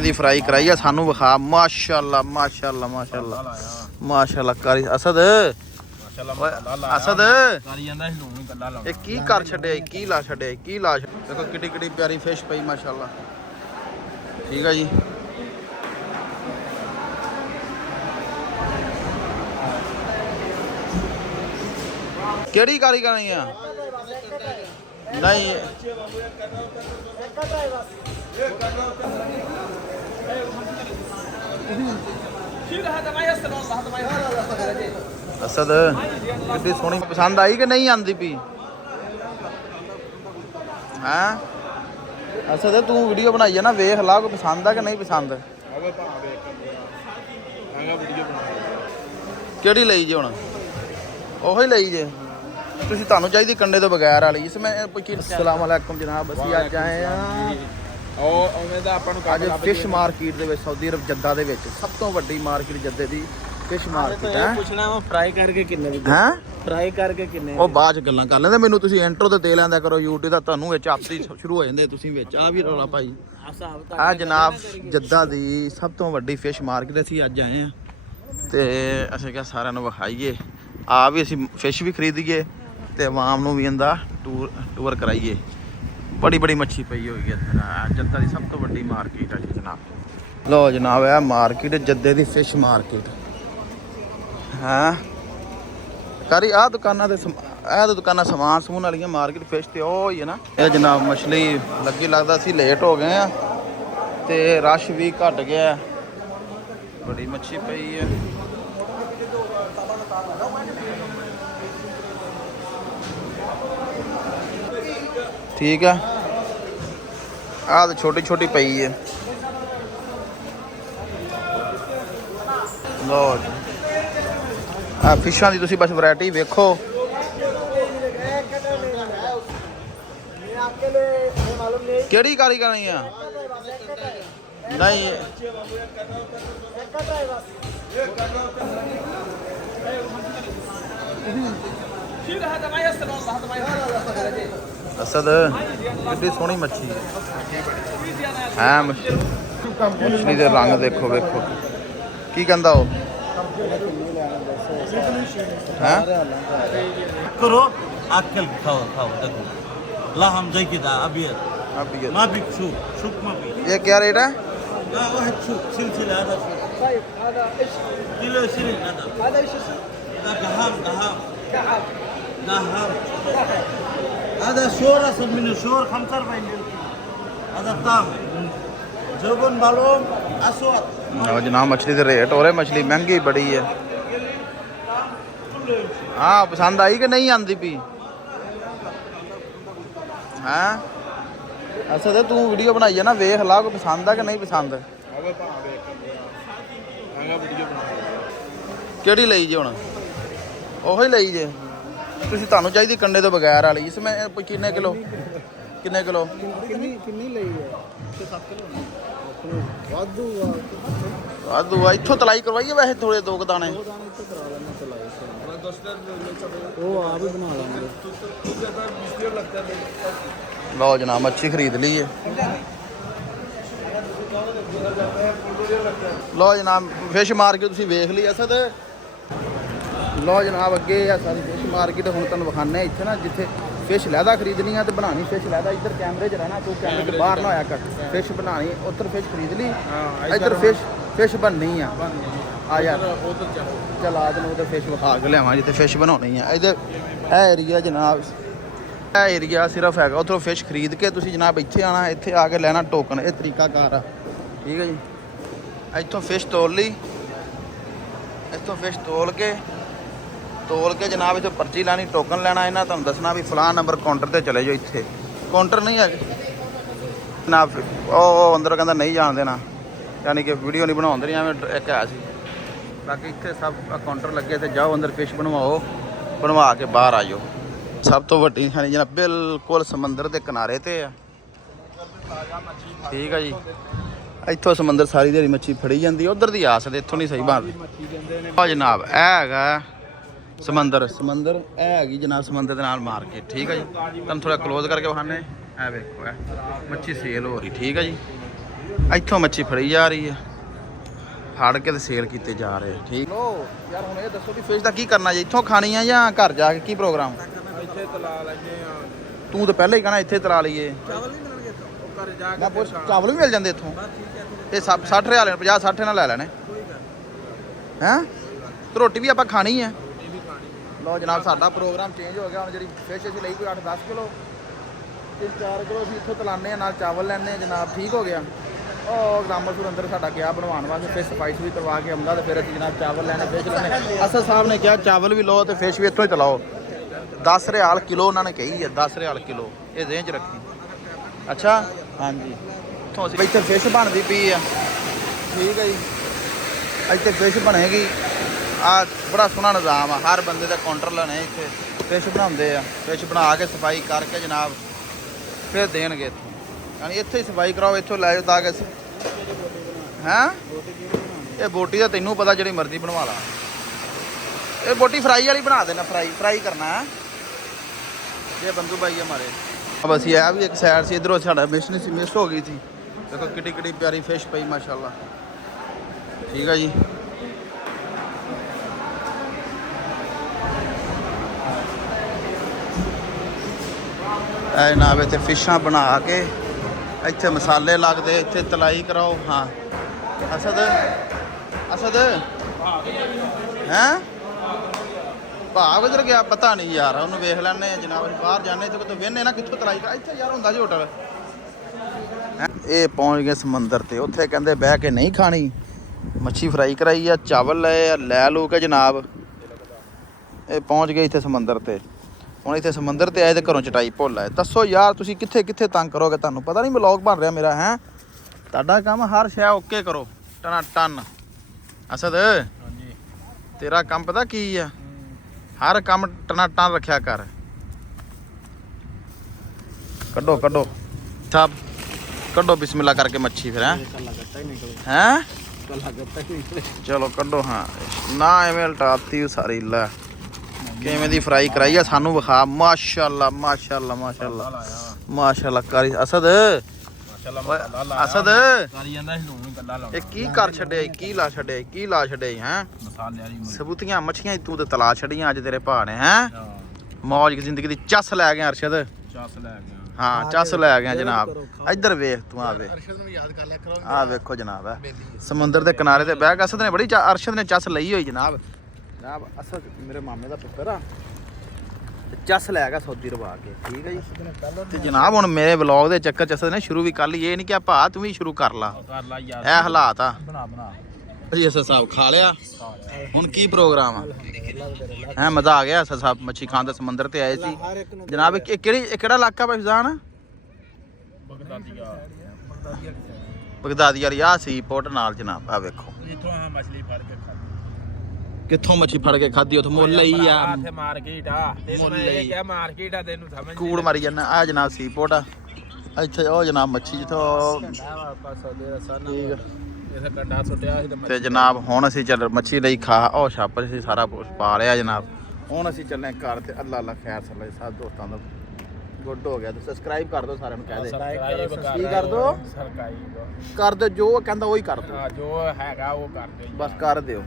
दी fry कराई है सानू विखा माशाअल्लाह माशाअल्लाह माशाअल्लाह माशाअल्लाह कारी असद असद की कर छड़े की ला छड़े की ला देखो किड्डी किड्डी प्यारी फिश पई माशाअल्लाह ठीक है जी केड़ी कारी करनी है नहीं असद कितनी सोहनी पसंद आई कि नहीं आंदी पी हैं असद तू वीडियो बनाई है ना वेख ला कोई पसंद है कि नहीं पसंद केड़ी लई जे हुण ओही लई जे ਤੁਸੀਂ ਤੁਹਾਨੂੰ ਚਾਹੀਦੀ ਕੰਡੇ ਤੋਂ ਬਗੈਰ ਵਾਲੀ ਇਸ ਮੈਂ ਪੁੱਛੀ ਅਸਲਾਮ ਅਲੈਕੁਮ ਜਨਾਬ ਅਸੀਂ ਅੱਜ ਆਏ ਆ ਉਹ ਉਵੇਂ ਦਾ ਆਪਾਂ ਨੂੰ ਅੱਜ ਫਿਸ਼ ਮਾਰਕੀਟ ਦੇ ਵਿੱਚ ਸਾਊਦੀ ਅਰਬ ਜੱਦਾ ਦੇ ਵਿੱਚ ਸਭ ਤੋਂ ਵੱਡੀ ਮਾਰਕੀਟ ਜੱਦੇ ਦੀ ਫਿਸ਼ ਮਾਰਕੀਟ ਹੈ ਪੁੱਛਣਾ ਵਾ ਫਰਾਈ ਕਰਕੇ ਕਿੰਨੇ ਦੀ ਹੈ ਫਰਾਈ ਕਰਕੇ ਕਿੰਨੇ ਉਹ ਬਾਅਦ ਚ ਗੱਲਾਂ ਕਰ ਲੈਂਦੇ ਮੈਨੂੰ ਤੁਸੀਂ ਇੰਟਰੋ ਤੇ ਦੇ ਲੈਂਦਾ ਕਰੋ YouTube ਦਾ ਤੁਹਾਨੂੰ ਵਿੱਚ ਆਪਸੀ ਸ਼ੁਰੂ ਹੋ ਜਾਂਦੇ ਤੁਸੀਂ ਵਿੱਚ ਆ ਵੀ ਰੌਲਾ ਭਾਈ ਆ ਜਨਾਬ ਜੱਦਾ ਦੀ ਸਭ ਤੋਂ ਵੱਡੀ ਫਿਸ਼ ਮਾਰਕੀਟ ਅਸੀਂ ਅੱਜ ਆਏ ਆ ਤੇ ਅਸੀਂ ਕਿਹਾ ਸਾਰਿਆਂ ਨੂੰ ਵਿਖਾਈਏ ਆ ਵੀ ਅਸੀਂ ਫਿਸ਼ ਵੀ ਖਰੀਦੀਏ ਤੇ ਆਵਾਮ ਨੂੰ ਵੀ ਇਹਦਾ ਟੂਰ ਕਰਾਈਏ ਬੜੀ ਬੜੀ ਮੱਛੀ ਪਈ ਹੋਈ ਹੈ ਇੱਥੇ ਜੱਦਾ ਦੀ ਸਭ ਤੋਂ ਵੱਡੀ ਮਾਰਕੀਟ ਹੈ ਜੀ ਜਨਾਬ ਲੋ ਜਨਾਬ ਇਹ ਮਾਰਕੀਟ ਜੱਦੇ ਦੀ ਫਿਸ਼ ਮਾਰਕੀਟ ਹਾਂ ਕਰੀ ਆ ਦੁਕਾਨਾਂ ਤੇ ਇਹ ਦੁਕਾਨਾਂ ਸਮਾਨ ਸਮੂਨ ਵਾਲੀਆਂ ਮਾਰਕੀਟ ਫਿਸ਼ ਤੇ ਉਹ ਹੀ ਹੈ ਨਾ ਇਹ ਜਨਾਬ ਮਛਲੀ ਲੱਗੀ ਲੱਗਦਾ ਸੀ ਲੇਟ ਹੋ ਗਏ ਆ ਤੇ ਰਸ਼ ਵੀ ਘਟ ਗਿਆ ਬੜੀ ਮੱਛੀ ਪਈ ਹੈ ठीक है आ तो छोटी छोटी पई है लो आ फिशां दी तुसी बस वैरायटी वेखो केड़ी कारी करनी है नहीं असद कितनी सोहनी मच्छी है मछली के रंग देखो वेखो की कहंदा हो हैं करो आकल खाओ खाओ देखो लहम जयदा अबियत ما بيك شوك ما بيك ये क्या रेट है لا واحد شوك سلسله هذا شوك طيب هذا ايش كيلو 20 هذا ايش اسمه هذا دهام هذا شور اصل منه شور 45 هذا طعم جبن بالوم اسود जनाब मछली के रेट हो रहे मछली महंगी बड़ी है हाँ पसंद आई कि नहीं आंदी पी हैं असद तू वीडियो बनाई है ना वेख ला कोई पसंद है कि नहीं पसंद केड़ी लई जे हुण ओही लई जे ਤੁਸੀਂ ਤੁਹਾਨੂੰ ਚਾਹੀਦੀ ਕੰਡੇ ਤੋਂ ਬਗੈਰ ਵਾਲੀ ਇਸ ਮੈਂ ਕਿੰਨੇ ਕਿਲੋ ਕਿੰਨੀ ਲਈ ਹੈ 7 ਕਿਲੋ ਵਾਧੂ ਆ ਇੱਥੋਂ ਤਲਾਈ ਕਰਵਾਈਏ ਵੈਸੇ ਥੋੜੇ ਦੋ ਦਾਣੇ ਉਹ ਆਪ ਹੀ ਬਣਾ ਲਾਂਗੇ ਲਓ ਜਨਾਬ ਮੱਛੀ ਖਰੀਦ ਲਈ ਹੈ ਲਓ ਜਨਾਬ ਫਿਸ਼ ਮਾਰਕੀਟ ਤੁਸੀਂ ਵੇਖ ਲਈ ਅਸਦ ਲਓ ਜਨਾਬ ਅੱਗੇ ਆ ਸਾਰੀ ਫਿਸ਼ ਮਾਰਕੀਟ ਹੁਣ ਤੁਹਾਨੂੰ ਵਿਖਾਣੇ ਇੱਥੇ ਨਾ ਜਿੱਥੇ ਫਿਸ਼ ਲਹਿਦਾ ਖਰੀਦਣੀ ਆ ਤੇ ਬਣਾਣੀ ਫਿਸ਼ ਲਹਿਦਾ ਇੱਧਰ ਕੈਮਰੇ 'ਚ ਰਹਿਣਾ ਤੂੰ ਕੈਮਰੇ 'ਚ ਬਾਹਰ ਨਾ ਆਇਆ ਕਰ ਫਿਸ਼ ਬਣਾਣੀ ਉੱਧਰ ਫਿਸ਼ ਖਰੀਦ ਲਈ ਇੱਧਰ ਫਿਸ਼ ਬਣਨੀ ਆ ਆ ਯਾਰ ਚੱਲ ਆ ਤੈਨੂੰ ਉੱਧਰ ਫਿਸ਼ ਵਿਖਾ ਕੇ ਲਿਆਵਾਂ ਜਿੱਥੇ ਫਿਸ਼ ਬਣਾਉਣੀ ਆ ਇੱਧਰ ਇਹ ਏਰੀਆ ਜਨਾਬ ਇਹ ਏਰੀਆ ਸਿਰਫ ਹੈਗਾ ਉੱਥੋਂ ਫਿਸ਼ ਖਰੀਦ ਕੇ ਤੁਸੀਂ ਜਨਾਬ ਇੱਥੇ ਆਣਾ ਇੱਥੇ ਆ ਕੇ ਲੈਣਾ ਟੋਕਨ ਇਹ ਤਰੀਕਾਕਾਰ ਆ ਠੀਕ ਹੈ ਜੀ ਇੱਥੋਂ ਫਿਸ਼ ਤੋਲ ਲਈ ਇੱਥੋਂ ਫਿਸ਼ ਤੋਲ ਕੇ ਜਨਾਬ ਇੱਥੇ ਪਰਚੀ ਲੈਣੀ ਟੋਕਨ ਲੈਣਾ ਇਹਨਾਂ ਤੁਹਾਨੂੰ ਦੱਸਣਾ ਵੀ ਫਲਾਣ ਨੰਬਰ ਕਾਊਂਟਰ ਤੇ ਚਲੇ ਜਾਓ ਇੱਥੇ ਕਾਊਂਟਰ ਨਹੀਂ ਹੈਗੇ ਨਾ ਉਹ ਅੰਦਰ ਕਹਿੰਦਾ ਨਹੀਂ ਜਾਣ ਦੇਣਾ ਯਾਨੀ ਕਿ ਵੀਡੀਓ ਨਹੀਂ ਬਣਾਉਣ ਦੇਣੀ ਐਵੇਂ ਇੱਕ ਹੈ ਸੀ ਬਾਕੀ ਇੱਥੇ ਸਭ ਕਾਊਂਟਰ ਲੱਗੇ ਤੇ ਜਾਓ ਅੰਦਰ ਫਿਸ਼ ਬਣਵਾ ਕੇ ਬਾਹਰ ਆ ਜਾਓ ਸਭ ਤੋਂ ਵੱਡੀ ਯਾਨੀ ਜਨਾਬ ਬਿਲਕੁਲ ਸਮੁੰਦਰ ਦੇ ਕਿਨਾਰੇ ਤੇ ਆ ਠੀਕ ਆ ਜੀ ਇੱਥੋਂ ਸਮੁੰਦਰ ਸਾਰੀ ਦਿਹਾੜੀ ਮੱਛੀ ਫੜੀ ਜਾਂਦੀ ਉਧਰ ਦੀ ਆਸ ਤੇ ਇੱਥੋਂ ਨਹੀਂ ਸਹੀ ਬਣਦੀ ਆ ਜਨਾਬ ਇਹ ਹੈਗਾ ਸਮੁੰਦਰ ਇਹ ਹੈਗੀ ਜਨਾਬ ਸਮੁੰਦਰ ਦੇ ਨਾਲ ਮਾਰਕੀਟ ਠੀਕ ਆ ਜੀ ਤੁਹਾਨੂੰ ਥੋੜਾ ਕਲੋਜ਼ ਕਰਕੇ ਵਿਖਾਣੇ ਇਹ ਵੇਖੋ ਇਹ ਮੱਛੀ ਸੇਲ ਹੋ ਰਹੀ ਠੀਕ ਆ ਜੀ ਇੱਥੋਂ ਮੱਛੀ ਫੜੀ ਜਾ ਰਹੀ ਹੈ, ਫੜ ਕੇ ਤੇ ਸੇਲ ਕੀਤੇ ਜਾ ਰਹੇ ਆ। ਠੀਕ ਲੋ ਯਾਰ, ਹੁਣ ਇਹ ਦੱਸੋ ਵੀ ਫਿਸ਼ ਦਾ ਕੀ ਕਰਨਾ ਜੀ? ਇੱਥੋਂ ਖਾਣੀ ਆ ਜਾਂ ਘਰ ਜਾ ਕੇ ਕੀ ਪ੍ਰੋਗਰਾਮ? ਇੱਥੇ ਤਲਾ ਲੈਂਦੇ ਆ। ਤੂੰ ਤਾਂ ਪਹਿਲਾਂ ਹੀ ਕਹਿਣਾ ਇੱਥੇ ਤਲਾ ਲਈਏ। ਚਾਵਲ ਨਹੀਂ ਮਿਲਣਗੇ ਇੱਥੋਂ? ਉਹ ਘਰ ਜਾ ਮੈਂ ਕੇ ਪੁੱਛ, ਚਾਵਲ ਵੀ ਮਿਲ ਜਾਂਦੇ ਇੱਥੋਂ? ਇਹ 60 ਰਿਆਲ ਲੈਣੇ, 50 60 ਨਾਲ ਲੈ ਲੈਣੇ ਹੈਂ? ਤੇ ਰੋਟੀ ਵੀ ਆਪਾਂ ਖਾਣੀ ਹੈ। ਲਓ ਜਨਾਬ, ਸਾਡਾ ਪ੍ਰੋਗਰਾਮ ਚੇਂਜ ਹੋ ਗਿਆ। ਹੁਣ ਜਿਹੜੀ ਫਿਸ਼ ਅਸੀਂ ਲਈ ਕੋਈ 8-10 ਕਿਲੋ, 3-4 ਕਿਲੋ ਅਸੀਂ ਇੱਥੋਂ ਤਲਾਉਂਦੇ ਆ, ਨਾਲ ਚਾਵਲ ਲੈਣੇ ਆ ਜਨਾਬ। ਠੀਕ ਹੋ ਗਿਆ। ਉਹ ਗ੍ਰਾਮਰਸੂਰ ਅੰਦਰ ਸਾਡਾ ਗਿਆ ਬਣਵਾਉਣ ਵਾਸਤੇ, ਫਿਰ ਸਫਾਈਸ ਵੀ ਕਰਵਾ ਕੇ ਆਉਂਦਾ, ਤੇ ਫਿਰ ਅਸੀਂ ਜਨਾਬ ਚਾਵਲ ਲੈਣੇ, ਫਿਸ਼ ਲੈਣੇ। ਅਸਲ ਸਾਹਿਬ ਨੇ ਕਿਹਾ ਚਾਵਲ ਵੀ ਲਓ ਤੇ ਫਿਸ਼ ਵੀ ਇੱਥੋਂ ਹੀ ਤਲਾਓ। 10 ਰਿਆਲ ਕਿਲੋ ਉਹਨਾਂ ਨੇ ਕਹੀ ਹੈ, 10 ਰਿਆਲ ਕਿਲੋ। ਇਹ ਜ਼ਿਹਨ 'ਚ ਰੱਖੀ। ਅੱਛਾ ਹਾਂਜੀ, ਇੱਥੋਂ ਅਸੀਂ ਇੱਥੇ ਫਿਸ਼ ਬਣਦੀ ਪਈ ਆ। ਠੀਕ ਹੈ ਜੀ, ਇੱਥੇ ਫਿਸ਼ ਬਣੇਗੀ। ਆ ਬੜਾ ਸੋਹਣਾ ਨਿਜ਼ਾਮ ਆ, ਹਰ ਬੰਦੇ ਦਾ ਕਾਊਂਟਰ ਲੈਣੇ ਇੱਥੇ ਫਿਸ਼ ਬਣਾਉਂਦੇ ਆ। ਫਿਸ਼ ਬਣਾ ਕੇ ਸਫਾਈ ਕਰਕੇ ਜਨਾਬ ਫਿਰ ਦੇਣਗੇ ਇੱਥੋਂ। ਯਾਨੀ ਇੱਥੇ ਹੀ ਸਫਾਈ ਕਰਾਓ, ਇੱਥੋਂ ਲੈ ਜਾਓ ਤਾਂ ਕਿ ਹੈਂ। ਇਹ ਬੋਟੀ ਦਾ ਤੈਨੂੰ ਪਤਾ, ਜਿਹੜੀ ਮਰਜ਼ੀ ਬਣਵਾ ਲਾ। ਇਹ ਬੋਟੀ ਫਰਾਈ ਵਾਲੀ ਬਣਾ ਦੇਣਾ, ਫਰਾਈ ਕਰਨਾ ਹੈ। ਇਹ ਬੰਦੂ ਭਾਈ ਹਮਾਰੇ। अब ਅਸੀਂ ਆ ਵੀ ਇੱਕ ਸਾਈਡ ਸੀ, ਇਧਰੋਂ ਸਾਡਾ ਮਿਸ ਹੋ ਗਈ ਸੀ। ਦੇਖੋ ਕਿੱਡੀ ਕਿੱਡੀ ਪਿਆਰੀ ਫਿਸ਼ ਪਈ ਮਾਸ਼ਾਅੱਲਾ। ਠੀਕ ਆ ਜੀ। ਇਹ ਨਾ ਇੱਥੇ ਫਿਸ਼ਾਂ ਬਣਾ ਕੇ, ਇੱਥੇ ਮਸਾਲੇ ਲੱਗਦੇ, ਇੱਥੇ ਤਲਾਈ ਕਰਾਓ। ਹਾਂ ਅਸਦ ਹੈਂ? ਭਾਅ ਕਿੱਧਰ ਗਿਆ ਪਤਾ ਨਹੀਂ ਯਾਰ, ਉਹਨੂੰ ਵੇਖ ਲੈਣੇ ਜਨਾਬ। ਬਾਹਰ ਜਾਣੇ ਤੇ ਕਿਤੋਂ ਵੇਹਨੇ ਨਾ ਕਿੱਥੋਂ ਤਲਾਈ ਕਰਾ। ਇੱਥੇ ਯਾਰ ਹੁੰਦਾ ਜੀ ਹੋਟਲ। ਇਹ ਪਹੁੰਚ ਗਏ ਸਮੁੰਦਰ ਤੇ। ਉੱਥੇ ਕਹਿੰਦੇ ਬਹਿ ਕੇ ਨਹੀਂ ਖਾਣੀ, ਮੱਛੀ ਫਰਾਈ ਕਰਾਈ ਆ, ਚਾਵਲ ਲਏ ਆ, ਲੈ ਲੂ ਕੇ ਜਨਾਬ ਇਹ ਪਹੁੰਚ ਗਏ ਇੱਥੇ ਸਮੁੰਦਰ ਤੇ। ਹੁਣ ਇੱਥੇ ਸਮੁੰਦਰ ਤੇ ਆਏ ਤੇ ਘਰੋਂ ਚਟਾਈ ਭੁੱਲ ਆਏ। ਦੱਸੋ ਯਾਰ ਤੁਸੀਂ ਕਿੱਥੇ ਕਿੱਥੇ ਤੰਗ ਕਰੋਗੇ? ਤੁਹਾਨੂੰ ਪਤਾ ਨਹੀਂ ਵਲੌਗ ਬਣ ਰਿਹਾ ਮੇਰਾ ਹੈ। ਤੁਹਾਡਾ ਕੰਮ ਹਰ ਸ਼ੈ ਓਕੇ ਕਰੋ, ਟਨਾ ਟਨ। ਅਸਦ ਹਾਂਜੀ, ਤੇਰਾ ਕੰਮ ਪਤਾ ਕੀ ਆ? ਹਰ ਕੰਮ ਟਨਾ ਟਨ ਰੱਖਿਆ ਕਰ। ਕੱਢੋ ਕੱਢੋ ਸਭ, ਕੱਢੋ ਬਿਸਮਿਲ੍ਲਾ ਕਰਕੇ ਮੱਛੀ ਫਿਰ। ਹੈਂ ਚਲੋ ਕੱਢੋ। ਹਾਂ ਨਾ ਐਵੇਂ ਉਲਟਾਤੀ ਸਾਰੀ। ਲੈ ਕਿਵੇਂ ਦੀ ਫਰਾਈ ਕਰਾਈ ਆ ਸਾਨੂੰ ਵਿਖਾ। ਮਾਸ਼ਾਅੱਲਾ ਮਾਸ਼ਾਅੱਲਾ ਮਾਸ਼ਾਅੱਲਾ ਮਾਸ਼ਾਅੱਲਾ ਕਰੀ। ਅਸਦ ਅਸਦ ਕਰੀ ਜਾਂਦਾ ਸੀ ਲੂਣ ਕੱਲਾ ਲਾਉਂਦਾ। ਇਹ ਕੀ ਕਰ ਛੱਡਿਆ? ਕੀ ਲਾ ਛੱਡਿਆ? ਕੀ ਲਾ ਛੱਡਿਆ ਹੈ? ਮਸਾਲੇ ਵਾਲੀ ਸਬੂਤੀਆਂ ਮੱਛੀਆਂ ਤੂੰ ਤੇ ਤਲਾ ਛੱਡੀਆਂ ਅੱਜ ਤੇਰੇ ਭਾ ਨੇ। ਹੈ ਮੌਜ ਜ਼ਿੰਦਗੀ ਦੀ ਚੱਸ ਲੈ ਗਿਆ ਅਰਸ਼ਦ। ਚੱਸ ਲੈ ਗਿਆ। ਹਾਂ ਚੱਸ ਲੈ ਗਿਆ ਜਨਾਬ। ਇੱਧਰ ਵੇਖ ਤੂੰ, ਆ ਵੇਖ, ਅਰਸ਼ਦ ਨੂੰ ਯਾਦ ਕਰ ਲਿਆ ਕਰੋ। ਆ ਵੇਖੋ ਜਨਾਬ, ਹੈ ਸਮੁੰਦਰ ਦੇ ਕਿਨਾਰੇ ਤੇ ਬਹਿ ਕੇ ਅਸਦ ਨੇ ਬੜੀ ਅਰਸ਼ਦ ਨੇ ਚੱਸ ਲਈ ਹੋਈ ਜਨਾਬ। ਜਨਾਬ ਅਸਦ ਮੇਰੇ ਮਾਮੇ ਦਾ ਪੁੱਤਰ ਆ, ਚੱਸ ਲੈ ਗਿਆ ਸੌਦੀ ਰਵਾ ਕੇ। ਠੀਕ ਹੈ ਜੀ। ਤੇ ਜਨਾਬ ਹੁਣ ਮੇਰੇ ਵਲੌਗ ਦੇ ਚੱਕਰ ਚ ਅਸਦ ਨੇ ਸ਼ੁਰੂ ਵੀ ਕਰ ਲਈ। ਇਹ ਨਹੀਂ ਕਿ ਭਾ ਤੂੰ ਵੀ ਸ਼ੁਰੂ ਕਰ ਲਾ। ਕਰ ਲਾ ਯਾਰ, ਇਹ ਹਾਲਾਤ ਆ। ਬਣਾ ਜੀ ਅਸਦ ਸਾਹਿਬ ਖਾ ਲਿਆ। ਹੁਣ ਕੀ ਪ੍ਰੋਗਰਾਮ ਆ? ਹੈ ਮਜ਼ਾ ਆ ਗਿਆ। ਅਸਦ ਸਾਹਿਬ ਮੱਛੀ ਖਾਣ ਦਾ ਸਮੁੰਦਰ ਤੇ ਆਏ ਸੀ ਜਨਾਬ। ਇਹ ਕਿਹੜਾ ਇਲਾਕਾ ਭਾਈਜ਼ਾਨ? ਬਗਦਾਦੀ ਵਾਲੀ ਆ ਸੀ ਪੋਰਟ ਨਾਲ ਜਨਾਬ। ਆ ਵੇਖੋ ਇੱਥੋਂ ਆ ਮਛਲੀ ਫੜ ਕੇ ਖਾ। ਕਿੱਥੋਂ ਮੱਛੀ ਫੜ ਕੇ ਖਾਧੀ? ਉੱਥੇ ਮੁੱਲ ਲਈ ਆ। ਇੱਥੇ ਮਾਰਕੀਟ ਆ, ਤੈਨੂੰ ਇਹ ਕਿਹਾ ਮਾਰਕੀਟ ਆ, ਤੈਨੂੰ ਸਮਝ ਕੂੜ ਮਾਰੀ ਜਾਂਦਾ। ਆ ਜਨਾਬ ਸੀ ਪੋਰਟ ਆ ਇੱਥੇ। ਉਹ ਜਨਾਬ ਮੱਛੀ ਜਿੱਥੋਂ ਠੀਕ ਆ। ਇਥੇ ਕੰਡਾ ਸੁੱਟਿਆ ਸੀ ਤੇ ਜਨਾਬ ਹੁਣ ਅਸੀਂ ਚੱਲ ਮੱਛੀ ਲਈ ਖਾ ਉਹ ਛਾਪਰ ਸੀ ਸਾਰਾ ਕੁਛ ਪਾ ਲਿਆ ਜਨਾਬ। ਹੁਣ ਅਸੀਂ ਚੱਲੇ ਘਰ ਤੇ। ਅੱਲਾ ਅੱਲਾ ਖੈਰ ਸੱਲਾ ਸਭ ਦੋਸਤਾਂ ਦਾ ਗੁੱਡ ਹੋ ਗਿਆ। ਤੇ ਸਬਸਕ੍ਰਾਈਬ ਕਰ ਦਿਓ ਸਾਰਿਆਂ ਨੂੰ ਕਹਿ ਦੇ। ਕੀ ਕਰ ਦਿਓ? ਸਰਕਾਰੀ ਕਰ ਦਿਓ ਜੋ ਕਹਿੰਦਾ ਉਹੀ ਕਰ ਦਿਓ। ਜੋ ਹੈਗਾ ਉਹ ਕਰ ਦਿਓ ਬਸ ਕਰ ਦਿਓ।